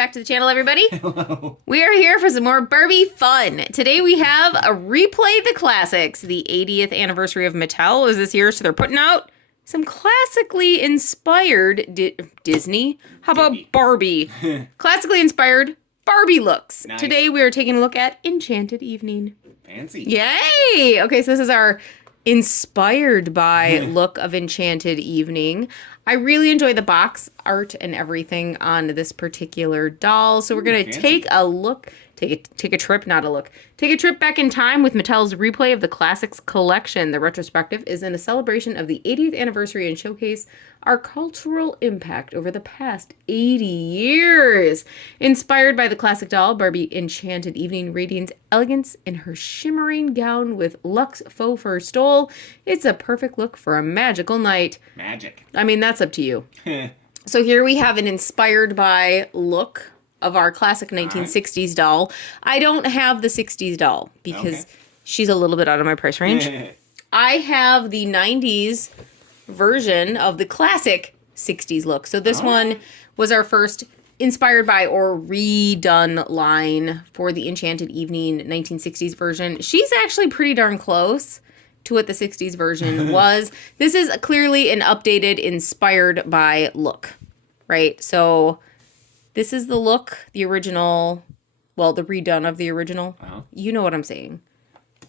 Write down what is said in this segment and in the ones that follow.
back to the channel, everybody. Hello. We are here for some more Barbie fun. Today we have a Replay the Classics. The 80th anniversary of Mattel is this year, so they're putting out some classically inspired Disney. How about Barbie? Classically inspired Barbie looks. Nice. Today we are taking a look at Enchanted Evening. Fancy. Yay! Okay, so this is our inspired by look of Enchanted Evening. I really enjoy the box art and everything on this particular doll. So we're going to take a look, take a trip back in time with Mattel's Replay of the Classics collection. The retrospective is in a celebration of the 80th anniversary and showcase our cultural impact over the past 80 years. Inspired by the classic doll, Barbie Enchanted Evening radiates elegance in her shimmering gown with luxe faux fur stole. It's a perfect look for a magical night. Magic. I mean, that's up to you. So here we have an inspired by look of our classic 1960s doll. I don't have the 60s doll because she's a little bit out of my price range. I have the 90s version of the classic 60s look. So this one was our first inspired by or redone line for the Enchanted Evening 1960s version. She's actually pretty darn close to what the 60s version was. This is clearly an updated inspired by look, right? So this is the look, the original, well, the redone of the original. You know what I'm saying.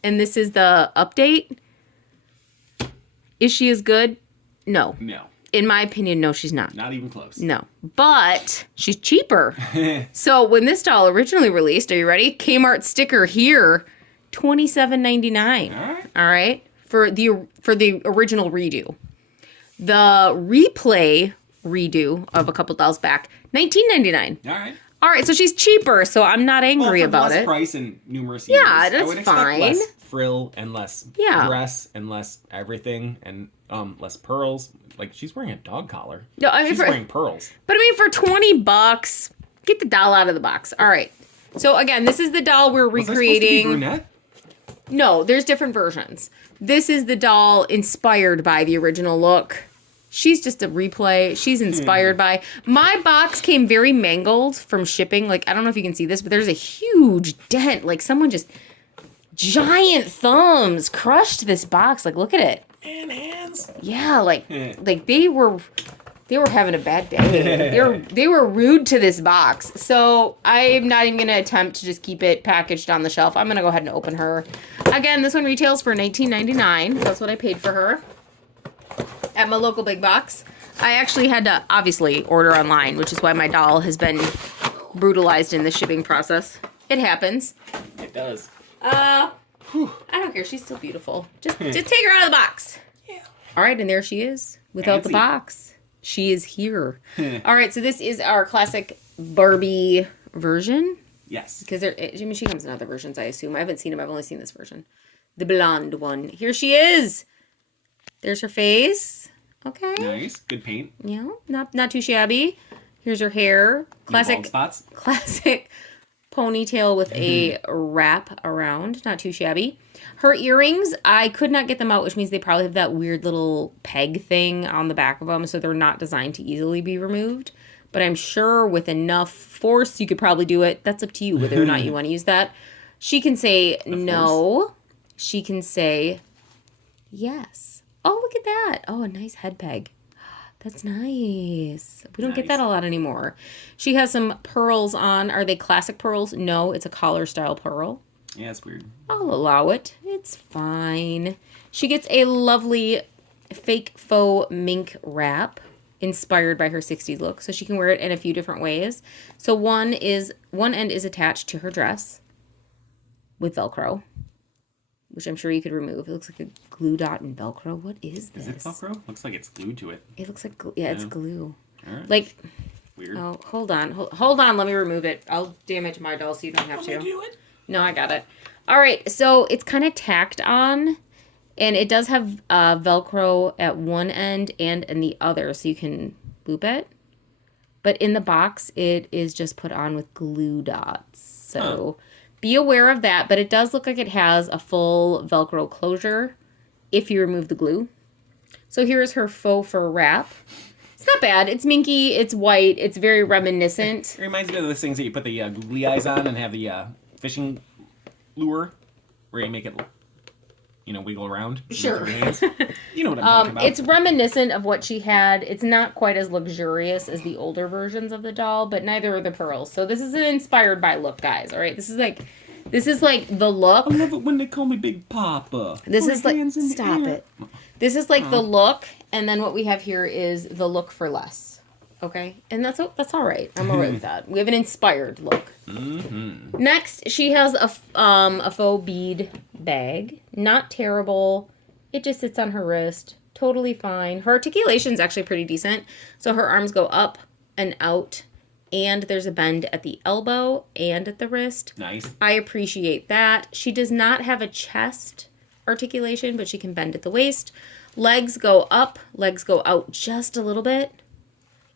And this is the update. Is she as good? No. No. In my opinion, no, she's not. Not even close. No. But she's cheaper. So when this doll originally released, are you ready? Kmart sticker here, $27.99. All right. All right. For the original redo. The replay redo of a couple dolls back, $19.99. All right. All right, so she's cheaper, so I'm not angry about less it. Price and numerous years. Yeah, that's I would expect fine. less frill and less Yeah. dress and less everything and less pearls. Like she's wearing a dog collar. No, I mean she's wearing pearls. But I mean, for $20, get the doll out of the box. All right. So again, this is the doll we're recreating. Was I supposed to be brunette? No, there's different versions. This is the doll inspired by the original look. She's just a replay. She's inspired by. My box came very mangled from shipping. Like, I don't know if you can see this, but there's a huge dent. Like, someone just, giant thumbs crushed this box. Like, look at it. And hands. Yeah, like they were having a bad day. They were rude to this box. So I'm not even gonna attempt to just keep it packaged on the shelf. I'm gonna go ahead and open her. Again, this one retails for $19.99. That's what I paid for her at my local big box. I actually had to obviously order online, which is why my doll has been brutalized in the shipping process. It happens. It does. I don't care. She's still beautiful. Just take her out of the box. Yeah. All right, and there she is without the box. She is here. All right, so this is our classic Barbie version. Yes. Because she comes in other versions, I assume. I haven't seen them. I've only seen this version. The blonde one. Here she is. There's her face. Okay. Nice. Good paint. Yeah, not too shabby. Here's her hair. Classic. No bald spots. Classic ponytail with a wrap around. Not too shabby. Her earrings, I could not get them out, which means they probably have that weird little peg thing on the back of them, so they're not designed to easily be removed. But I'm sure with enough force, you could probably do it. That's up to you whether or not you want to use that. She can say no. She can say yes. Oh, look at that. Oh, a nice head peg. That's nice. We don't get that a lot anymore. She has some pearls on. Are they classic pearls? No, it's a collar style pearl. Yeah, it's weird. I'll allow it. It's fine. She gets a lovely fake faux mink wrap inspired by her 60s look. So she can wear it in a few different ways. So one end is attached to her dress with Velcro, which I'm sure you could remove. It looks like a glue dot and Velcro. What is this? Is it Velcro? Looks like it's glued to it. It looks like glue. Yeah, it's glue. All right. Like, weird. oh, hold on. Hold on. Let me remove it. I'll damage my doll so you don't have to. Do it. No, I got it. All right. So it's kind of tacked on, and it does have Velcro at one end and in the other, so you can loop it. But in the box, it is just put on with glue dots. So be aware of that. But it does look like it has a full Velcro closure if you remove the glue. So here is her faux fur wrap. It's not bad. It's minky. It's white. It's very reminiscent. It reminds me of those things that you put the googly eyes on and have the fishing lure, where you make it, wiggle around. Sure. With your hands. You know what I'm talking about. It's reminiscent of what she had. It's not quite as luxurious as the older versions of the doll, but neither are the pearls. So this is an inspired by look, guys. All right. This is like the look. I love it when they call me Big Papa. This is like, Hands in the stop air. it. This is like the look, and then what we have here is the look for less. Okay, and that's all right. I'm all right with that. We have an inspired look. Mm-hmm. Next, she has a faux bead bag. Not terrible. It just sits on her wrist. Totally fine. Her articulation's actually pretty decent. So her arms go up and out, and there's a bend at the elbow and at the wrist. Nice. I appreciate that. She does not have a chest articulation, but she can bend at the waist. Legs go up, legs go out just a little bit.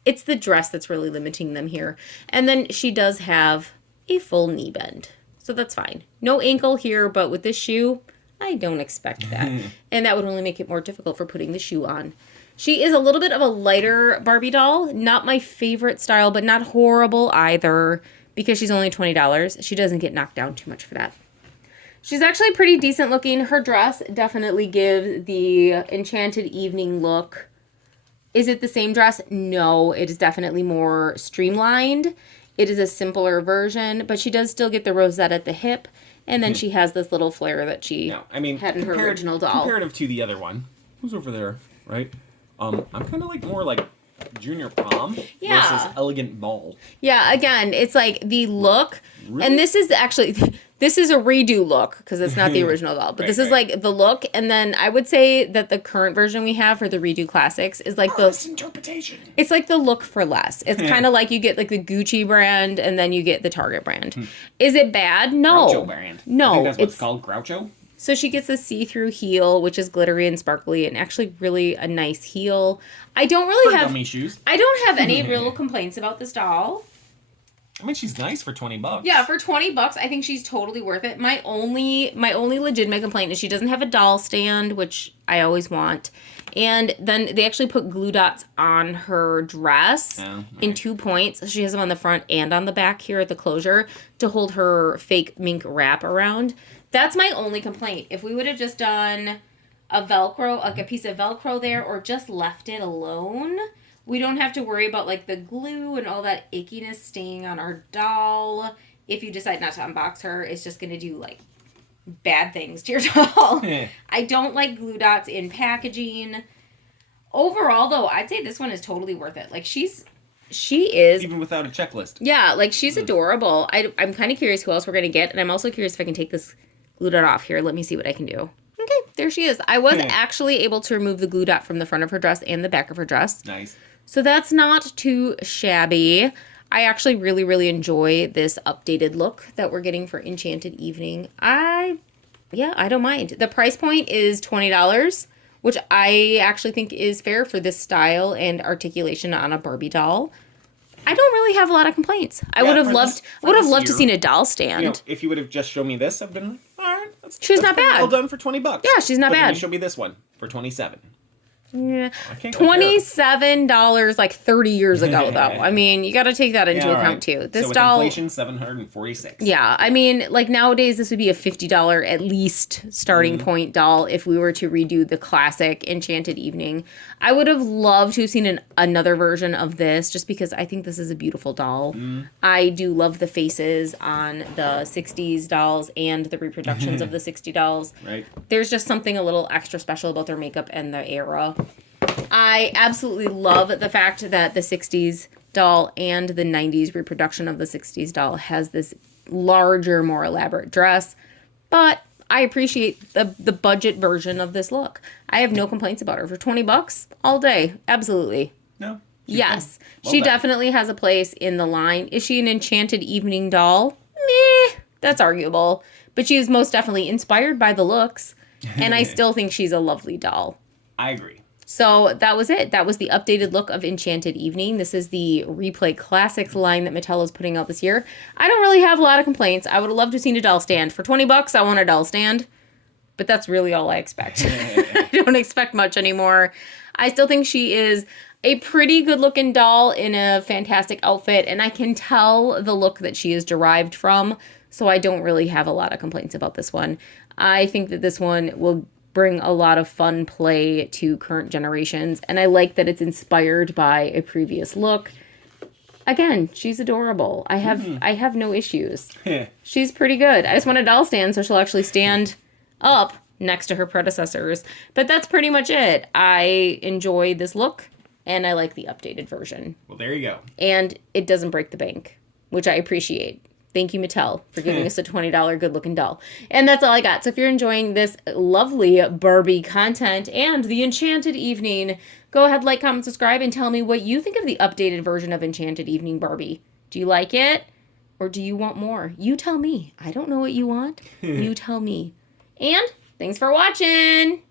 It's the dress that's really limiting them here. And then she does have a full knee bend. So that's fine. No ankle here, but with this shoe, I don't expect that. And that would only make it more difficult for putting the shoe on. She is a little bit of a lighter Barbie doll. Not my favorite style, but not horrible either, because she's only $20. She doesn't get knocked down too much for that. She's actually pretty decent looking. Her dress definitely gives the Enchanted Evening look. Is it the same dress? No, it is definitely more streamlined. It is a simpler version, but she does still get the rosette at the hip, and then she has this little flare that she had in her original doll. Comparative to the other one, who's over there, right? I'm kind of like more like Junior Prom versus Elegant Ball. Yeah, again, it's like the look, really? And this is actually... This is a redo look, because it's not the original doll. But this is like the look, and then I would say that the current version we have for the redo classics is like the interpretation. It's like the look for less. It's kind of like you get like the Gucci brand, and then you get the Target brand. Is it bad? No. Groucho brand. No. I think that's what it's called, Groucho. So she gets a see-through heel, which is glittery and sparkly, and actually really a nice heel. I don't really have dummy shoes. I don't have any real complaints about this doll. I mean, she's nice for $20. Yeah, for $20, I think she's totally worth it. My only legitimate complaint is she doesn't have a doll stand, which I always want. And then they actually put glue dots on her dress in 2 points. So she has them on the front and on the back here at the closure to hold her fake mink wrap around. That's my only complaint. If we would have just done a Velcro, like a piece of Velcro there, or just left it alone, we don't have to worry about like the glue and all that ickiness staying on our doll. If you decide not to unbox her, it's just going to do like bad things to your doll. I don't like glue dots in packaging. Overall, though, I'd say this one is totally worth it. Like she is even without a checklist. Yeah, like she's adorable. I'm kind of curious who else we're going to get, and I'm also curious if I can take this glue dot off here. Let me see what I can do. Okay, there she is. I was actually able to remove the glue dot from the front of her dress and the back of her dress. Nice. So that's not too shabby. I actually really, really enjoy this updated look that we're getting for Enchanted Evening. I don't mind. The price point is $20, which I actually think is fair for this style and articulation on a Barbie doll. I don't really have a lot of complaints. I would have loved to seen a doll stand. If you would have just shown me this, I've been like, all right, she's not bad. Well done for $20. Yeah, she's not bad. You show me this one for $27. Yeah, $27 like 30 years ago, though. I mean, you got to take that into account too. This doll, inflation, $746. Yeah, I mean, like nowadays, this would be a $50 at least starting point doll if we were to redo the classic Enchanted Evening. I would have loved to have seen another version of this, just because I think this is a beautiful doll. I do love the faces on the 60s dolls and the reproductions of the 60 dolls. Right. There's just something a little extra special about their makeup and the era. I absolutely love the fact that the 60s doll and the 90s reproduction of the 60s doll has this larger, more elaborate dress, but I appreciate the budget version of this look. I have no complaints about her. For $20 all day, absolutely. No. Yes, she definitely has a place in the line. Is she an Enchanted Evening doll? Meh, that's arguable, but she is most definitely inspired by the looks, and I still think she's a lovely doll. I agree. So that was it. That was the updated look of Enchanted Evening. This is the Replay Classics line that Mattel is putting out this year. I don't really have a lot of complaints. I would have loved to have seen a doll stand. For $20, I want a doll stand. But that's really all I expect. I don't expect much anymore. I still think she is a pretty good looking doll in a fantastic outfit, and I can tell the look that she is derived from, so I don't really have a lot of complaints about this one. I think that this one will bring a lot of fun play to current generations, and I like that it's inspired by a previous look. Again, she's adorable. I have no issues. She's pretty good. I just want a doll stand so she'll actually stand up next to her predecessors. But that's pretty much it. I enjoy this look, and I like the updated version. Well, there you go. And it doesn't break the bank, which I appreciate. Thank you, Mattel, for giving us a $20 good-looking doll. And that's all I got. So if you're enjoying this lovely Barbie content and the Enchanted Evening, go ahead, like, comment, subscribe, and tell me what you think of the updated version of Enchanted Evening Barbie. Do you like it? Or do you want more? You tell me. I don't know what you want. You tell me. And thanks for watching.